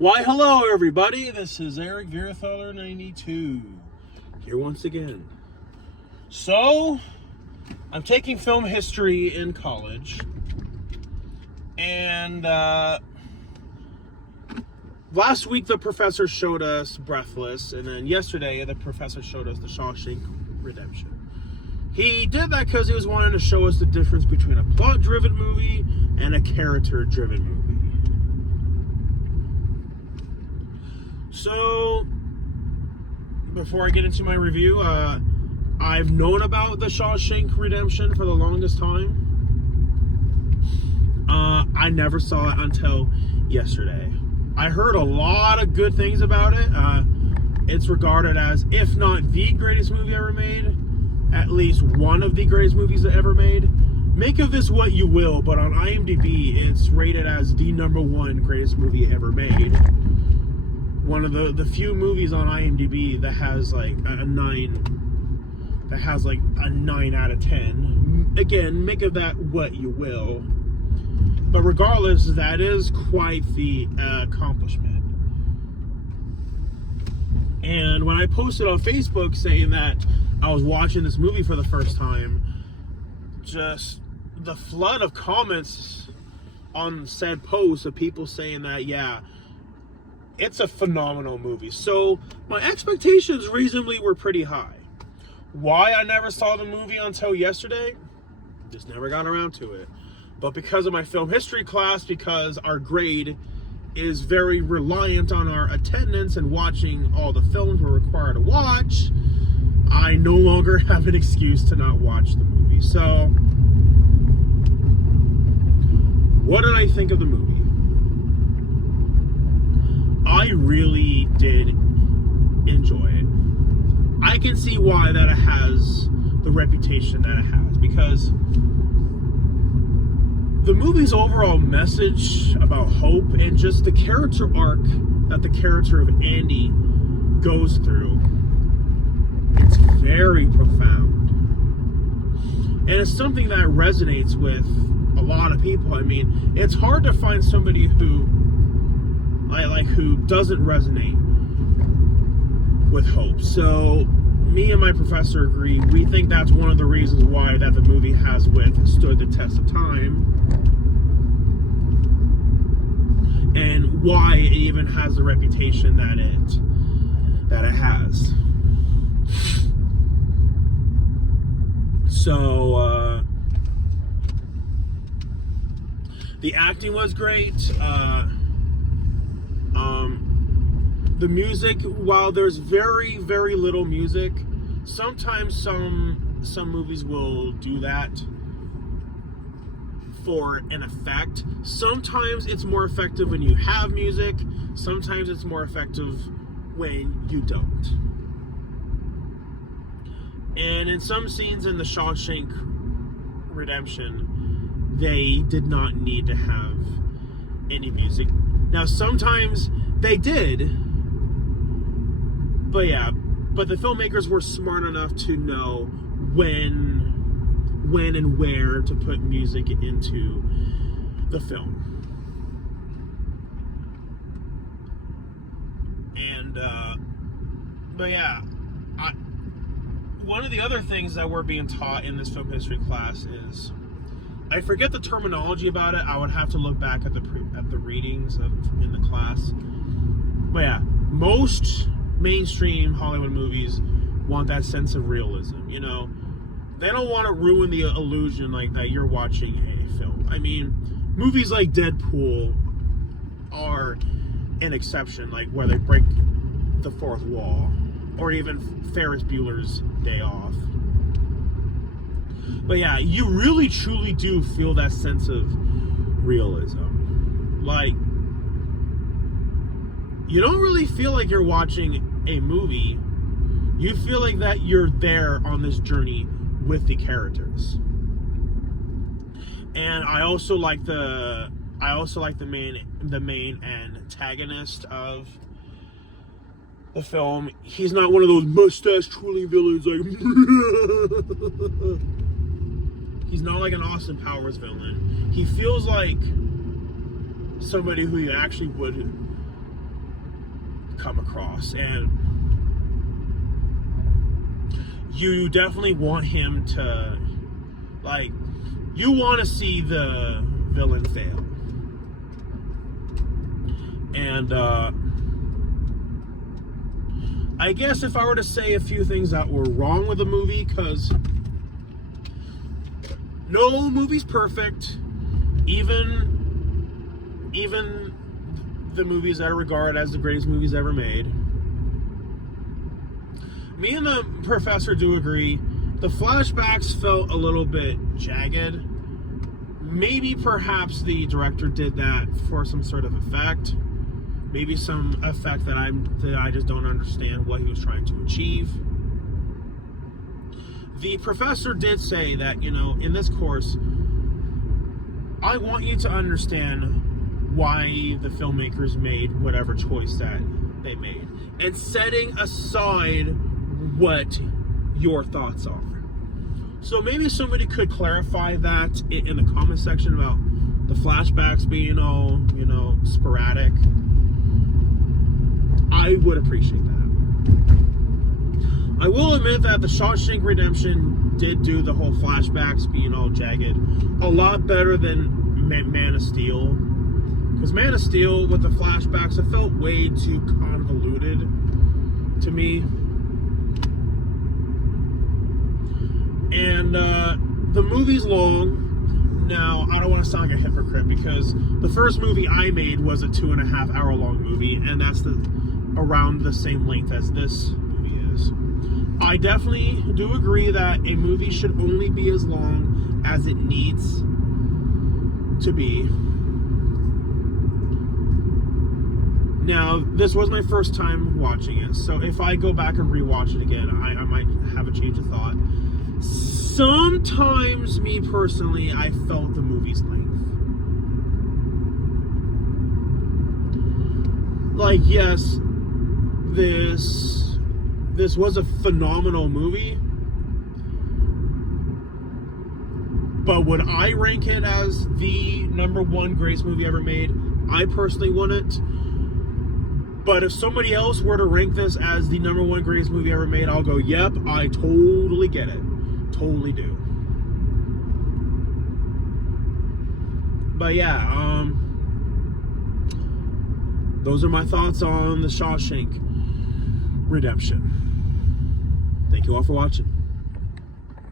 Why, hello, everybody. This is Eric Gearthaler 92 here once again. So, I'm taking film history in college, and last week the professor showed us Breathless, and then yesterday the professor showed us the Shawshank Redemption. He did that because he was wanting to show us the difference between a plot-driven movie and a character-driven movie. So, before I get into my review, I've known about the Shawshank Redemption for the longest time. I never saw it until yesterday. I heard a lot of good things about it. It's regarded as, if not the greatest movie ever made, at least one of the greatest movies ever made. Make of this what you will, but on IMDb, it's rated as the #1 greatest movie ever made. One of the few movies on IMDb that has like a 9 out of 10. Again, make of that what you will. But regardless, that is quite the accomplishment. And when I posted on Facebook saying that I was watching this movie for the first time, just the flood of comments on said post of people saying that, yeah, it's a phenomenal movie. So my expectations reasonably were pretty high. Why I never saw the movie until yesterday? Just never got around to it. But because of my film history class, because our grade is very reliant on our attendance and watching all the films we're required to watch, I no longer have an excuse to not watch the movie. So, what did I think of the movie? I really did enjoy it. I can see why that it has the reputation that it has, because the movie's overall message about hope and just the character arc that the character of Andy goes through, it's very profound. And it's something that resonates with a lot of people. I mean, it's hard to find somebody who doesn't resonate with hope. So me and my professor agree. We think that's one of the reasons why that the movie has withstood the test of time, and why it even has the reputation that it has. So the acting was great. The music, while there's very, very little music, sometimes some movies will do that for an effect. Sometimes it's more effective when you have music. Sometimes it's more effective when you don't. And in some scenes in the Shawshank Redemption, they did not need to have any music. Now, sometimes they did, but the filmmakers were smart enough to know when and where to put music into the film. And, one of the other things that we're being taught in this film history class is, I forget the terminology about it. I would have to look back at the readings in the class. But yeah, most mainstream Hollywood movies want that sense of realism. You know, they don't want to ruin the illusion like that you're watching a film. I mean, movies like Deadpool are an exception, like where they break the fourth wall, or even Ferris Bueller's Day Off. But yeah, you really truly do feel that sense of realism. Like, you don't really feel like you're watching a movie. You feel like that you're there on this journey with the characters. And I also like the main antagonist of the film. He's not one of those mustache twirling villains like he's not like an Austin Powers villain. He feels like somebody who you actually would come across, and you definitely want him to, like, you want to see the villain fail. And I guess if I were to say a few things that were wrong with the movie, because no movie's perfect, even the movies that are regarded as the greatest movies ever made. Me and the professor do agree, the flashbacks felt a little bit jagged. Maybe perhaps the director did that for some sort of effect. Maybe some effect that I just don't understand what he was trying to achieve. The professor did say that, you know, in this course, I want you to understand why the filmmakers made whatever choice that they made, and setting aside what your thoughts are. So maybe somebody could clarify that in the comment section about the flashbacks being all, you know, sporadic. I would appreciate that. I will admit that the Shawshank Redemption did do the whole flashbacks being all jagged a lot better than Man of Steel. Because Man of Steel, with the flashbacks, it felt way too convoluted to me. And the movie's long. Now, I don't want to sound like a hypocrite, because the first movie I made was a 2.5 hour long movie, and that's around the same length as this movie is. I definitely do agree that a movie should only be as long as it needs to be. Now, this was my first time watching it, so if I go back and rewatch it again, I might have a change of thought. Sometimes, me personally, I felt the movie's length. Like, yes, this was a phenomenal movie, but would I rank it as the #1 greatest movie ever made? I personally wouldn't. But if somebody else were to rank this as the #1 greatest movie ever made, I'll go, yep, I totally get it. Totally do. But yeah, those are my thoughts on the Shawshank Redemption. Thank you all for watching.